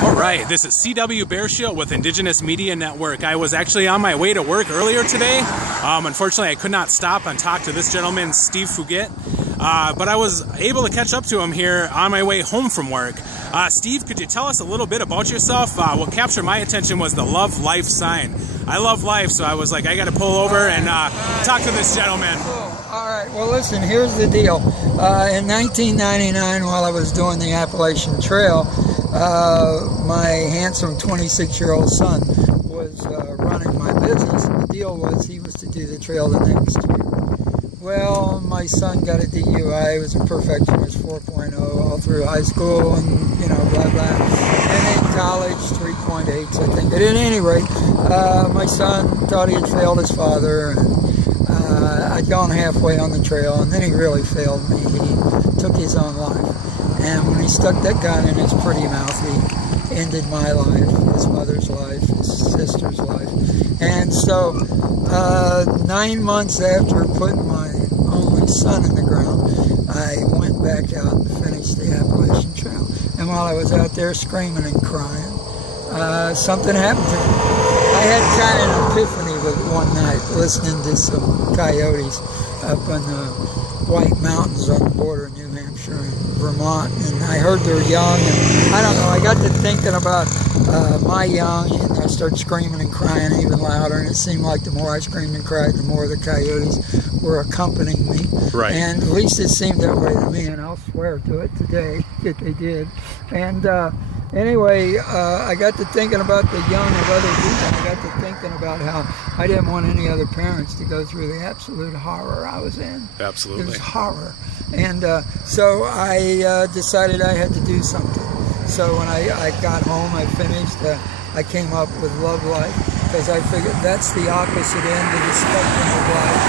All right, this is CW Bearshield with Indigenous Media Network. I was actually on my way to work earlier today. Unfortunately, I could not stop and talk to this gentleman, Steve Fugate, but I was able to catch up to him here on my way home from work. Steve, could you tell us a little bit about yourself? What captured my attention was the Love Life sign. I love life, so I was like, I got to pull over and talk to this gentleman. All right, well listen, here's the deal. In 1999, while I was doing the Appalachian Trail, my handsome 26-year-old son was running my business. The deal was he was to do the trail the next year. Well, my son got a DUI. He was a perfectionist 4.0 all through high school and, you know, blah, blah. And in college, 3.8s, I think. But at any rate, my son thought he had failed his father. And, I'd gone halfway on the trail, and then he really failed me. He took his own life. And when he stuck that gun in his pretty mouth, he ended my life, his mother's life, his sister's life. And so 9 months after putting my only son in the ground, I went back out and finished the Appalachian Trail. And while I was out there screaming and crying, something happened to me. I had kind of an epiphany one night listening to some coyotes up in the White Mountains on the border of New Hampshire and Vermont, and I heard they're young, and I don't know, I got to thinking about my young, and I started screaming and crying even louder, and it seemed like the more I screamed and cried, the more the coyotes were accompanying me. Right. And at least it seemed that way to me, and I'll swear to it today that they did. And anyway, I got to thinking about the young of other people. I got to thinking about how I didn't want any other parents to go through the absolute horror I was in. Absolutely. It was horror. And so I decided I had to do something. So when I got home, I finished, I came up with Love Life, because I figured that's the opposite end of the spectrum of life,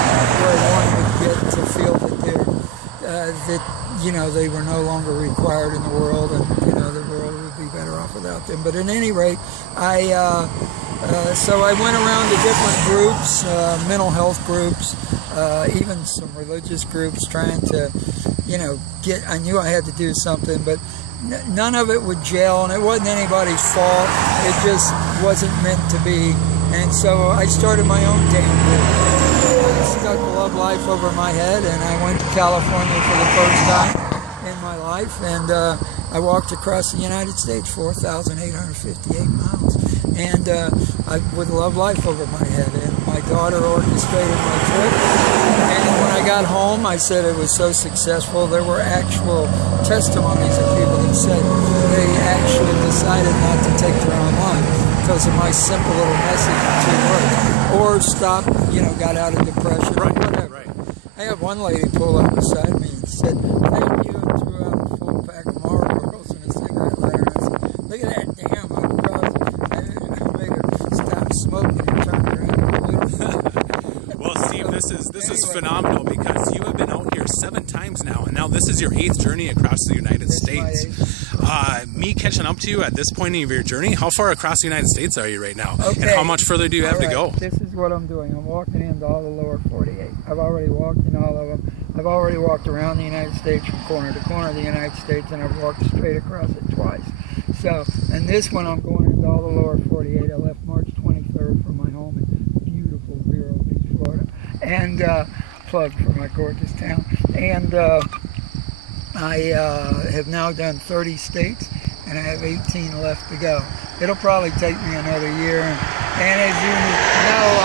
where one would get to feel that they're, that, you know, they were no longer required in the world, and, you know, the world would be better off without them. But at any rate, so I went around to different groups, mental health groups, even some religious groups, trying to, you know, I knew I had to do something, but none of it would gel, and it wasn't anybody's fault. It just wasn't meant to be. And so I started my own damn group. I stuck Love Life over my head, and I went to California for the first time in my life, and I walked across the United States, 4,858 miles, and with Love Life over my head. And my daughter orchestrated my trip, and when I got home, I said it was so successful. There were actual testimonies of people that said they actually decided not to take their own life because of my simple little message in 2 words, or stop, you know, got out of depression, or whatever. Right. I had one lady pull up beside me and said, "Thank you," and threw out a full pack of Marlboros and a cigarette lighter. And I said, "Look at that damn cross." And I made her stop smoking and turn around. Well, Steve, this is phenomenal, because you have been out here 7 times now, and now this is your 8th journey across the United States. Me catching up to you at this point in your journey, how far across the United States are you right now? Okay. And how much further do you have to go? This is what I'm doing. I'm walking into all the lower 48. I've already walked in all of them. I've already walked around the United States from corner to corner of the United States, and I've walked straight across it twice. So, and this one I'm going into all the lower 48. I left March 23rd from my home in beautiful Vero Beach, Florida, and plug for my gorgeous town. And I have now done 30 states, and I have 18 left to go. It'll probably take me another year, and as you know,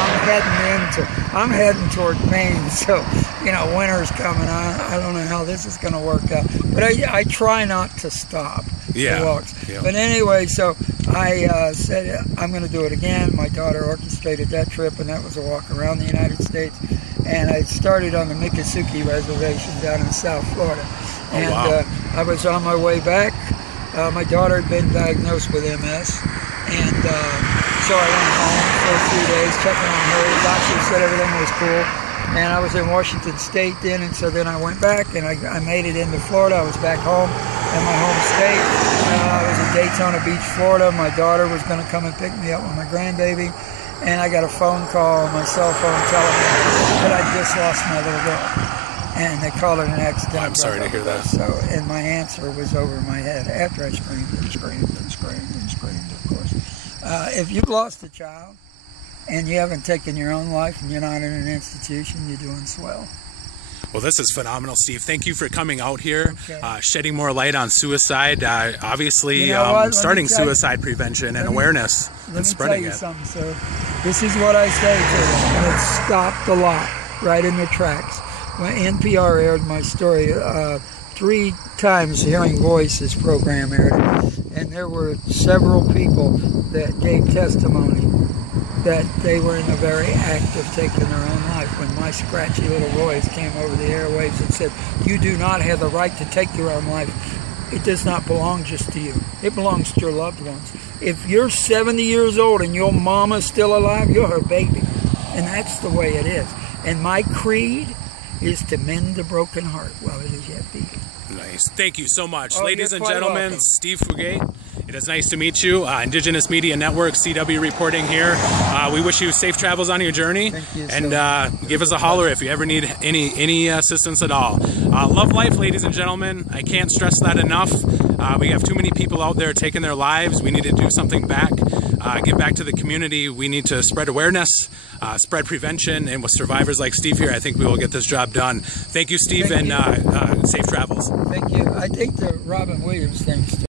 I'm heading toward Maine, so, you know, winter's coming on. I don't know how this is going to work out, but I try not to stop the walks. Yeah. But anyway, so I said I'm going to do it again. My daughter orchestrated that trip, and that was a walk around the United States, and I started on the Miccosukee Reservation down in South Florida. And wow. I was on my way back. My daughter had been diagnosed with MS, and so I went home for a few days checking on her. The doctor said everything was cool, and I was in Washington State then, and so then I went back, and I made it into Florida. I was back home in my home state. I was in Daytona Beach, Florida. My daughter was going to come and pick me up with my grandbaby, and I got a phone call on my cell phone telling me that I just lost my little girl. And they called it an accident. I'm sorry to hear that. So, and my answer was over my head after I screamed and screamed and screamed and screamed. If you've lost a child and you haven't taken your own life and you're not in an institution, you're doing swell. Well, this is phenomenal, Steve. Thank you for coming out here, Okay. shedding more light on suicide, obviously You know what? starting suicide prevention and awareness and spreading it. Let me tell you something, sir. This is what I say to them, and it stopped a lot right in their tracks. When NPR aired my story 3 times, Hearing Voices program aired it, and there were several people that gave testimony that they were in the very act of taking their own life when my scratchy little voice came over the airwaves and said, "You do not have the right to take your own life. It does not belong just to you. It belongs to your loved ones. If you're 70 years old and your mama's still alive, you're her baby." And that's the way it is. And my creed is to mend the broken heart while it is yet beating. Nice. Thank you so much. Oh, Ladies you're and quite gentlemen, welcome. Steve Fugate. It is nice to meet you. Indigenous Media Network, CW reporting here. We wish you safe travels on your journey. Thank you so and much. give us a holler if you ever need any assistance at all. Love life, ladies and gentlemen. I can't stress that enough. We have too many people out there taking their lives. We need to do something back. Give back to the community. We need to spread awareness, spread prevention, and with survivors like Steve here, I think we will get this job done. Thank you, Steve, Thank and safe travels. Thank you. I think the Robin Williams thing